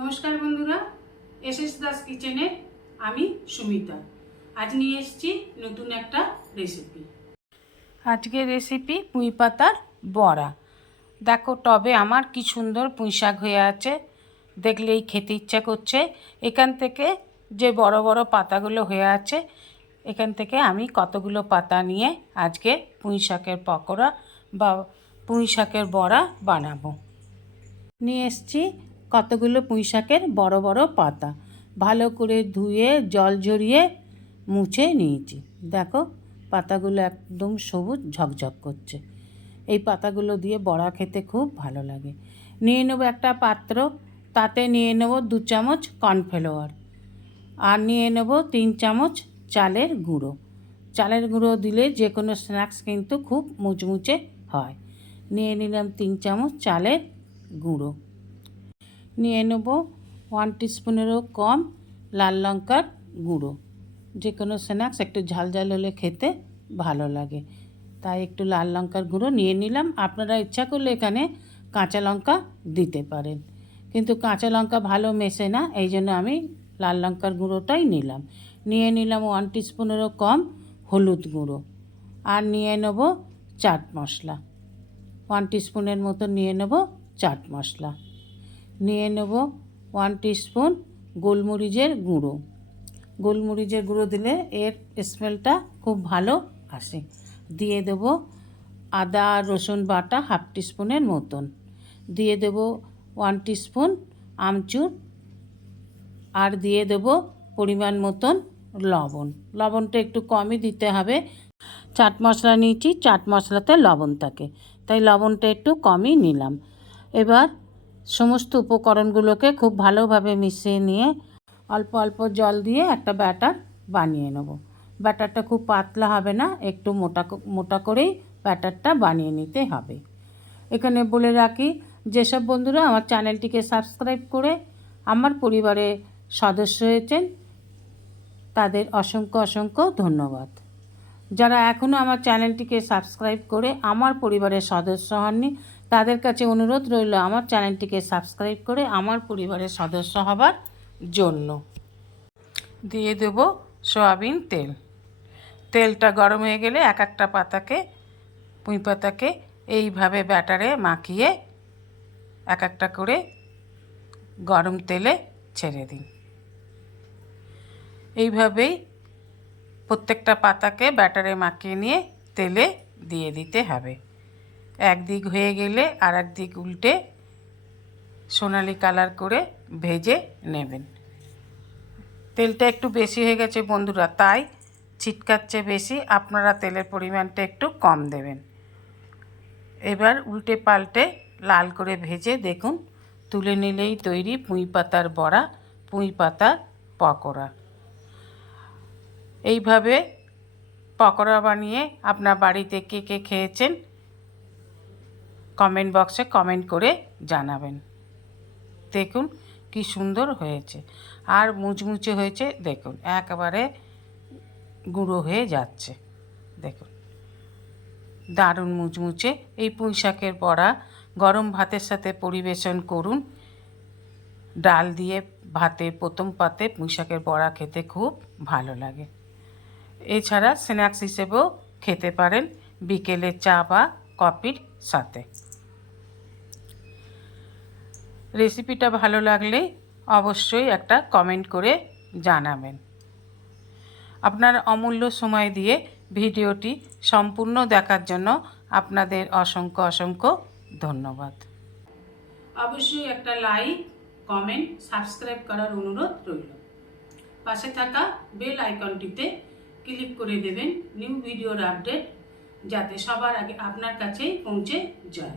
নমস্কার বন্ধুরা S S Das কিচেনে আমি সুমিতা। আজ নিয়ে এসেছি নতুন একটা রেসিপি আজকের রেসিপি পুঁই পাতার বড়া। দেখো, টবে আমার কি সুন্দর পুঁই শাক হয়ে আছে। দেখলেই খেতে ইচ্ছা করছে। এখান থেকে যে বড় বড় পাতাগুলো হয়ে আছে, এখান থেকে আমি কতগুলো পাতা নিয়ে আজকে পুঁই শাকের পকোড়া বা পুঁই শাকের বড়া বানাবো। নিয়ে এসছি কতগুলো পুঁই শাকের বড় বড় পাতা। ভালো করে ধুয়ে, জল ঝরিয়ে মুছে নিয়েছি। দেখো, পাতাগুলো একদম সবুজ ঝকঝক করছে। এই পাতাগুলো দিয়ে বড়া খেতে খুব ভালো লাগে। নিয়ে নেব একটা পাত্র, তাতে নিয়ে নেব দু চামচ কর্নফ্লাওয়ার। আর নিয়ে নেব তিন চামচ চালের গুঁড়ো। চালের গুঁড়ো দিলে যে কোনো স্ন্যাক্স কিন্তু খুব মুচমুচে হয়। নিয়ে নিলাম তিন চামচ চালের গুঁড়ো। নিয়ে নেব ওয়ান টিস্পুনেরও কম লাল লঙ্কার গুঁড়ো। যে কোনো স্ন্যাক্স একটু ঝাল ঝাল হলে খেতে ভালো লাগে। তাই একটু লাল লঙ্কার গুঁড়ো নিয়ে নিলাম। আপনারা ইচ্ছা করলে এখানে কাঁচা লঙ্কা দিতে পারেন। কিন্তু কাঁচা লঙ্কা ভালো মেশে না, এই জন্য আমি লাল লঙ্কার গুঁড়োটাই নিলাম। নিয়ে নিলাম ওয়ান টিস্পুনেরও কম হলুদ গুঁড়ো। আর নিয়ে নেব চাট মশলা। ওয়ান টিস্পুনের মতো নিয়ে নেব চাট মশলা। নিয়ে নেব ওয়ান টিস্পুন গোলমরিচের গুঁড়ো। গোলমরিচের গুঁড়ো দিলে এর স্মেলটা খুব ভালো আসে। দিয়ে দেব আদা, রসুন বাটা হাফ টিস্পুনের মতন। দিয়ে দেব ওয়ান টিস্পুন আমচুর। আর দিয়ে দেব পরিমাণ মতন লবণ। লবণটা একটু কমই দিতে হবে। চাট মশলা নিয়েছি, চাট মশলাতে লবণ থাকে। তাই লবণটা একটু কমই নিলাম। এবার সমস্ত উপকরণগুলোকে খুব ভালোভাবে মিশিয়ে নিয়ে অল্প অল্প জল দিয়ে একটা ব্যাটার বানিয়ে নেব। ব্যাটারটা খুব পাতলা হবে না, একটু মোটা মোটা করেই ব্যাটারটা বানিয়ে নিতে হবে। এখানে বলে রাখি, যেসব বন্ধুরা আমার চ্যানেলটিকে সাবস্ক্রাইব করে আমার পরিবারে সদস্য হয়েছেন, তাদের অসংখ্য অসংখ্য ধন্যবাদ। যারা এখনও আমার চ্যানেলটিকে সাবস্ক্রাইব করে আমার পরিবারের সদস্য হননি তাদের কাছে অনুরোধ রইল আমার চ্যানেলটিকে সাবস্ক্রাইব করে আমার পরিবারের সদস্য হবার জন্য। দিয়ে দেব সয়াবিন তেল। তেলটা গরম হয়ে গেলে এক একটা পাতাকে, পুঁই পাতাকে এইভাবে ব্যাটারে মাখিয়ে এক একটা করে গরম তেলে ছেড়ে দিন। এইভাবেই প্রত্যেকটা পাতাকে ব্যাটারে মাখিয়ে নিয়ে তেলে দিয়ে দিতে হবে। একদিক হয়ে গেলে আর দিক উল্টে সোনালি কালার করে ভেজে নেবেন। তেলটা একটু বেশি হয়ে গেছে বন্ধুরা, তাই ছিটকাচ্ছে বেশি, আপনারা তেলের পরিমাণটা একটু কম দেবেন। এবার উল্টে পাল্টে লাল করে ভেজে দেখুন, তুলে নিলেই তৈরি পুঁই পাতার বড়া, পুঁই পাতার পকোড়া। এইভাবে পকোড়া বানিয়ে আপনার বাড়িতে কে কে খেয়েছেন কমেন্ট বক্সে কমেন্ট করে জানাবেন। দেখুন কি সুন্দর হয়েছে। আর মুচমুচে হয়েছে, দেখুন, একেবারে গুঁড়ো হয়ে যাচ্ছে। দেখুন, দারুণ মুচমুচে। এই পুঁই শাকের বড়া গরম ভাতের সাথে পরিবেশন করুন। ডাল দিয়ে ভাতে, প্রথম পাতে পুঁই শাকের বড়া খেতে খুব ভালো লাগে। এছাড়া স্ন্যাক্স হিসেবেও খেতে পারেন বিকেলে চা বা কফির সাথে। রেসিপিটা ভালো লাগলে অবশ্যই একটা কমেন্ট করে জানাবেন। আপনার অমূল্য সময় দিয়ে ভিডিওটি সম্পূর্ণ দেখার জন্য আপনাদের অসংখ্য অসংখ্য ধন্যবাদ। অবশ্যই একটা লাইক, কমেন্ট, সাবস্ক্রাইব করার অনুরোধ রইল। পাশে থাকা বেল আইকনটিতে ক্লিক করে দেবেন নিউ ভিডিওর আপডেট, যাতে সবার আগে আপনার কাছেই পৌঁছে যায়।